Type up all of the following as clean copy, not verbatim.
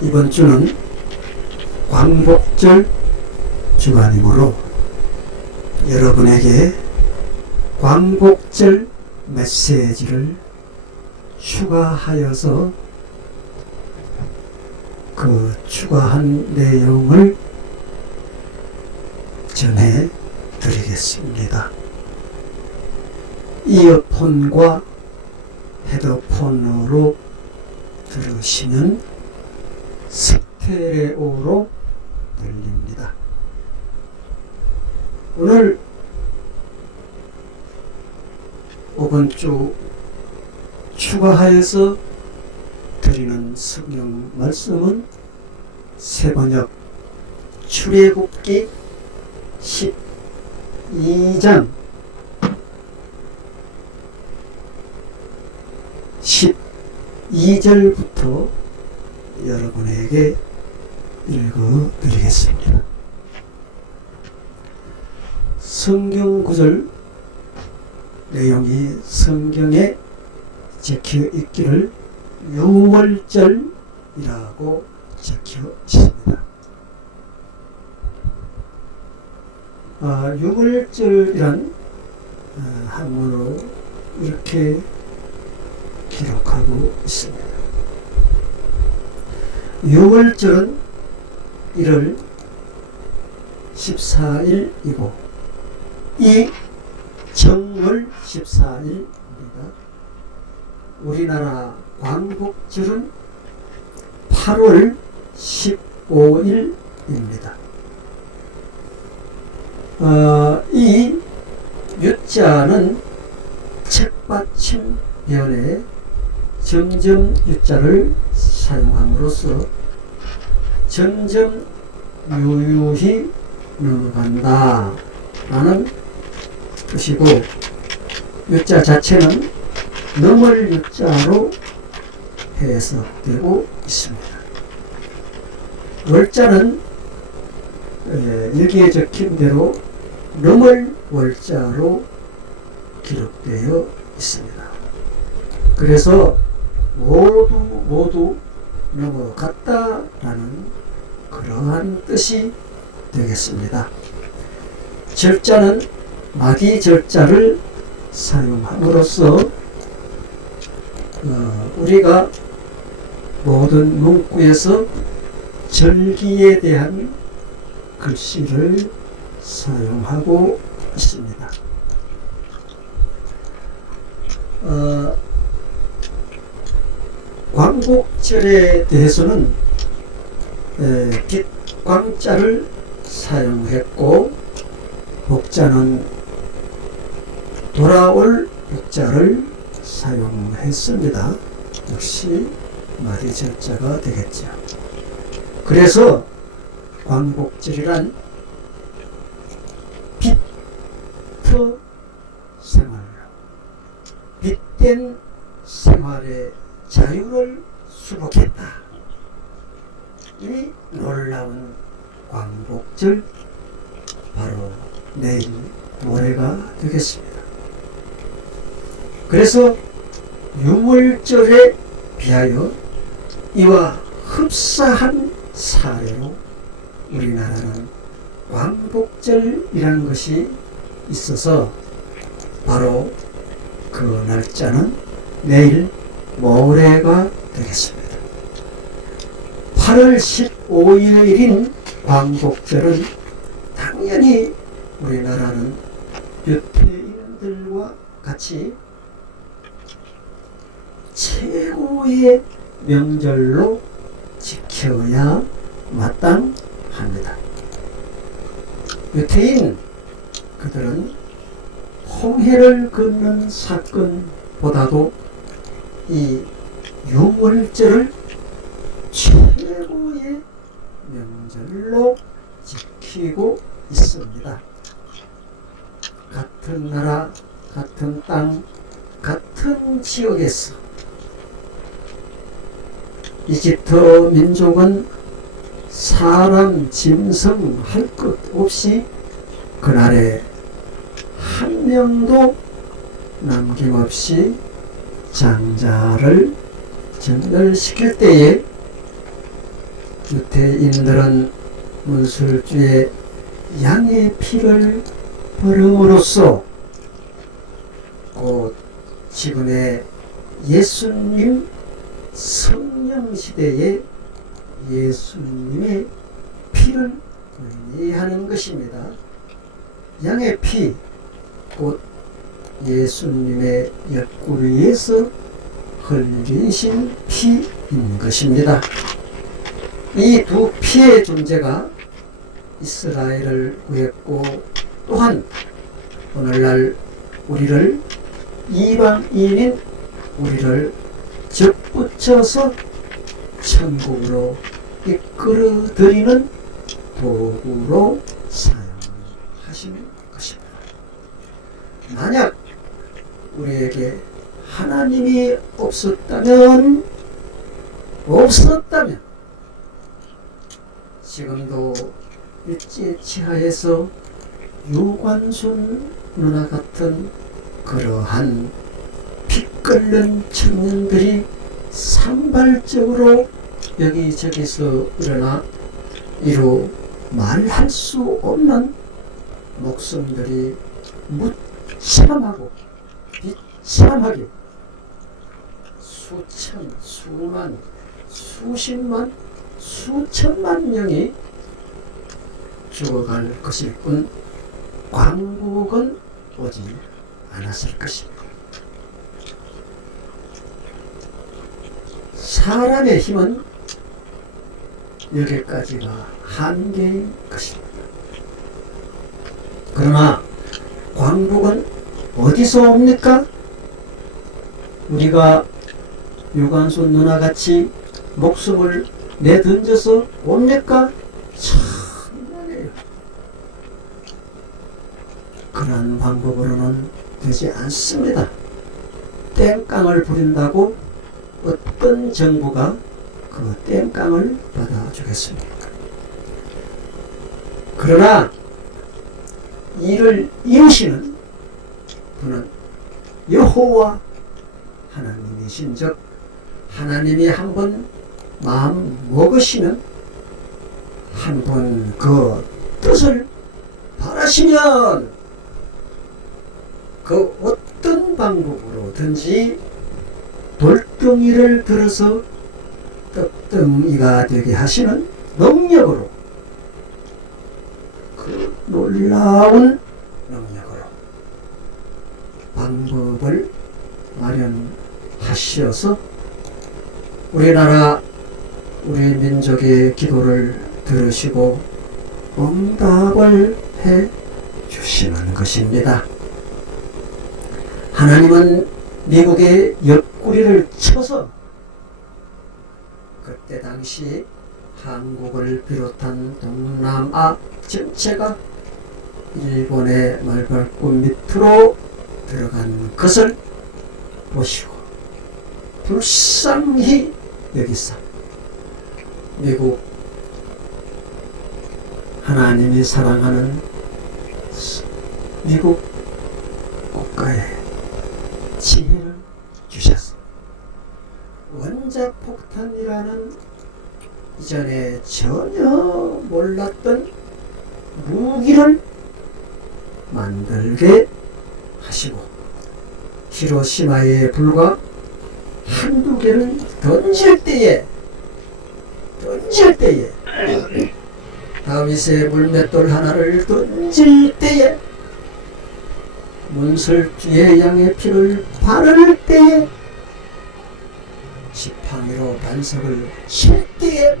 이번 주는 광복절 주간이므로 여러분에게 광복절 메시지를 추가하여서 그 추가한 내용을 전해 드리겠습니다. 이어폰과 헤드폰으로 들으시면 스테레오로 들립니다. 오늘 이번 주 추가하여서 드리는 성경 말씀은 세번역 출애굽기 12장 12절부터 여러분에게 읽어드리겠습니다. 성경 구절 내용이 성경에 적혀 있기를 유월절이라고 적혀 있습니다. 유월절이란 한문으로 이렇게 기록하고 있습니다. 유월절은 1월 14일이고 이 정월 14일입니다. 우리나라 광복절은 8월 15일입니다. 이 유자는 책받침변에 점점 유자를 사용함으로써 점점 유유히 넘어간다 라는 뜻이고, 유자 자체는 넘을 유자로 해석되고 있습니다. 월자는 여기에 적힌 대로 넘을 월자로 기록되어 있습니다. 그래서 모두 넘어갔다라는 그러한 뜻이 되겠습니다. 절자는 마디 절자를 사용함으로써 우리가 모든 문구에서 절기에 대한 글씨를 사용하고 있습니다. 광복절에 대해서는 빛광자를 사용했고, 복자는 돌아올 복자를 사용했습니다. 역시 마디 절자가 되겠죠. 그래서 광복절이란 빛터 생활, 빛된 생활의 자유를 수복했다. 이 놀라운 광복절, 바로 내일 모레가 되겠습니다. 그래서 유월절에 비하여 이와 흡사한 사례로 우리나라는 광복절이라는 것이 있어서 바로 그 날짜는 내일 모레가 되겠습니다. 8월 15일인 광복절은 당연히 우리나라는 유태인들과 같이 최고의 명절로 지켜야 마땅합니다. 유태인 그들은 홍해를 걷는 사건보다도 이 유월절을 최고의 명절로 지키고 있습니다. 같은 나라, 같은 땅, 같은 지역에서 이집트 민족은 사람, 짐승 할 것 없이 그날에 한 명도 남김없이 장자를 전멸시킬 때에 유태인들은 문술주의 양의 피를 버림으로써 곧 지금의 예수님 성령시대의 예수님의 피를 의미하는 것입니다. 양의 피, 곧 예수님의 옆구리에서 흘리신 피인 것입니다. 이 두 피의 존재가 이스라엘을 구했고 또한 오늘날 우리를 이방인인 우리를 접붙여서 천국으로 이끌어들이는 도구로 사용하시는 것입니다. 만약 우리에게 하나님이 없었다면 지금도 일제 치하에서 유관순 누나 같은 그러한 피 끓는 청년들이 산발적으로 여기저기서 일어나 이루 말할 수 없는 목숨들이 무참하고 비참하게 수천, 수만, 수십만, 수천만 명이 죽어갈 것일 뿐 광복은 오지 않았을 것입니다. 사람의 힘은 여기까지가 한계인 것입니다. 그러나 광복은 어디서 옵니까? 우리가 유관순 누나같이 목숨을 내던져서 옵니까? 참만해요. 그런 방법으로는 되지 않습니다. 땡깡을 부린다고 어떤 정부가 그 땡깡을 받아주겠습니까? 그러나 이를 이루시는 분은 여호와 하나님이신즉 하나님이 한번 마음 먹으시면 한번 그 뜻을 바라시면 그 어떤 방법으로든지 돌덩이를 들어서 떡덩이가 되게 하시는 능력으로 그 놀라운 능력으로 방법을 마련하셔서 우리나라 우리 민족의 기도를 들으시고 응답을 해 주시는 것입니다. 하나님은 미국의 옆구리를 쳐서 그때 당시 한국을 비롯한 동남아 전체가 일본의 말발굽 밑으로 들어간 것을 보시고 불쌍히 여기서 미국 하나님이 사랑하는 미국 국가에 지혜를 주셨습니다. 원자폭탄이라는 이전에 전혀 몰랐던 무기를 만들게 하시고 히로시마에 불과 한두 개를 던질 때에 다윗의 물맷돌 하나를 던질 때에 문설주의 양의 피를 바를 때에 지팡이로 반석을 칠 때에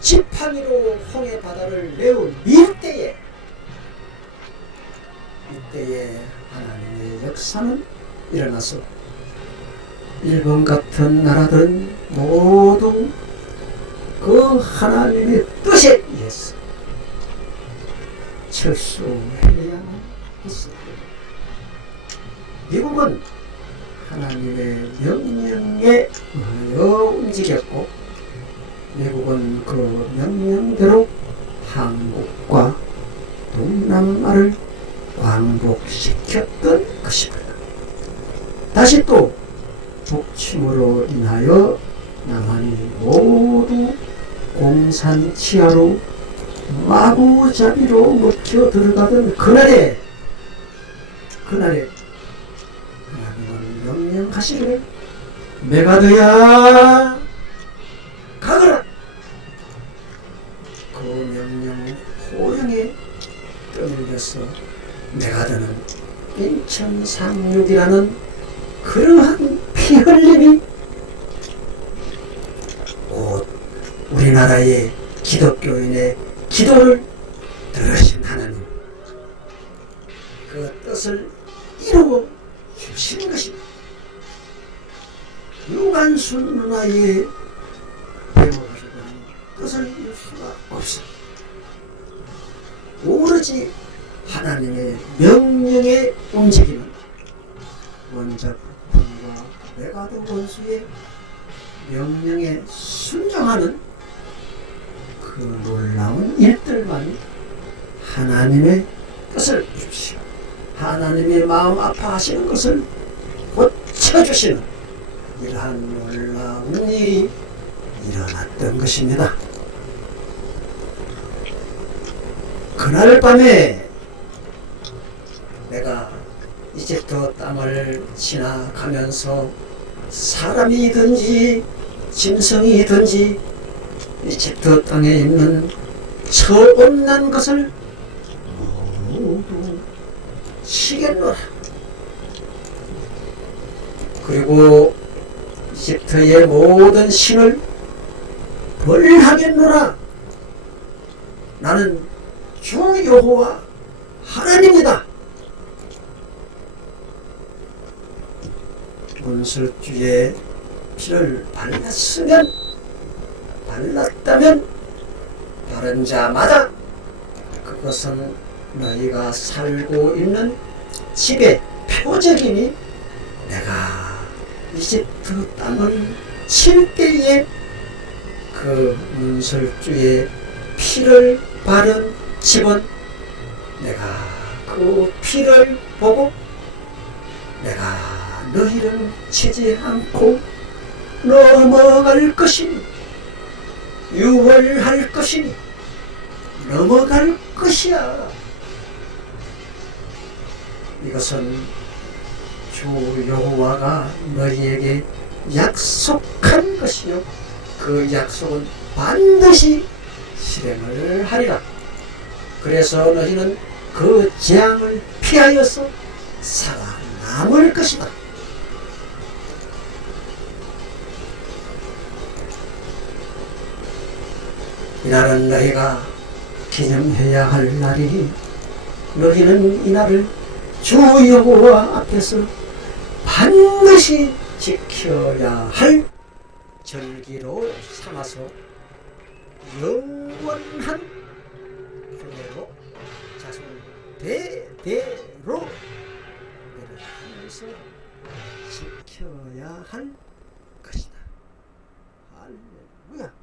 지팡이로 홍해 바다를 내어 밀 때에 이때에 하나님의 역사는 일어나서 일본 같은 나라들은 모두 그 하나님의 뜻에 의해서 철수해야만 했습니다. 미국은 하나님의 명령에 의하여 움직였고 미국은 그 명령대로 한국과 동남아를 광복시켰던 것입니다. 다시 또 북침으로 인하여 남한이 모두 공산 치하로 마구잡이로 먹혀 들어가던 그날에 하나님은 명령하시기를 메가드야 가거라. 그 명령 호령에 떠밀려서 메가드는 인천상륙이라는 그러한 피흘림이 곧 우리나라의 기독교인의 기도를 들으신 하나님 그 뜻을 이루어 주시는 것입니다. 유관순 누나의 배워가지고는 뜻을 이룰 수가 없습니다. 오로지 하나님의 명령에 움직이는 원자폭풍과 메가드 원수의 명령에 순종하는 그 놀라운 일들만 하나님의 뜻을 이루시고 하나님의 마음 아파하시는 것을 고쳐주시는 이러한 놀라운 일이 일어났던 것입니다. 그날 밤에 내가 이집트 땅을 지나가면서 사람이든지 짐승이든지 이집트 땅에 있는 처음난 것을 모두 시겠노라. 그리고 이집트의 모든 신을 벌하겠노라. 나는 주 여호와 하나님이다. 문설주의 피를 발랐다면 바른 자마다 그것은 너희가 살고 있는 집의 표적이니 내가 이집트 땅을 칠 때에 그 문설주의 피를 바른 집은 내가 그 피를 보고 내가 너희를 치지 않고 넘어갈 것이니 유월할 것이니 넘어갈 것이야. 이것은 주 여호와가 너희에게 약속한 것이요 그 약속은 반드시 실행을 하리라. 그래서 너희는 그 재앙을 피하여서 살아남을 것이다. 이날은 너희가 기념해야 할 날이니 너희는 이날을 주 여호와 앞에서 반드시 지켜야 할 절기로 삼아서 영원한 교회로 자손 대대로 내려가면서 지켜야 할 것이다. 할렐루야.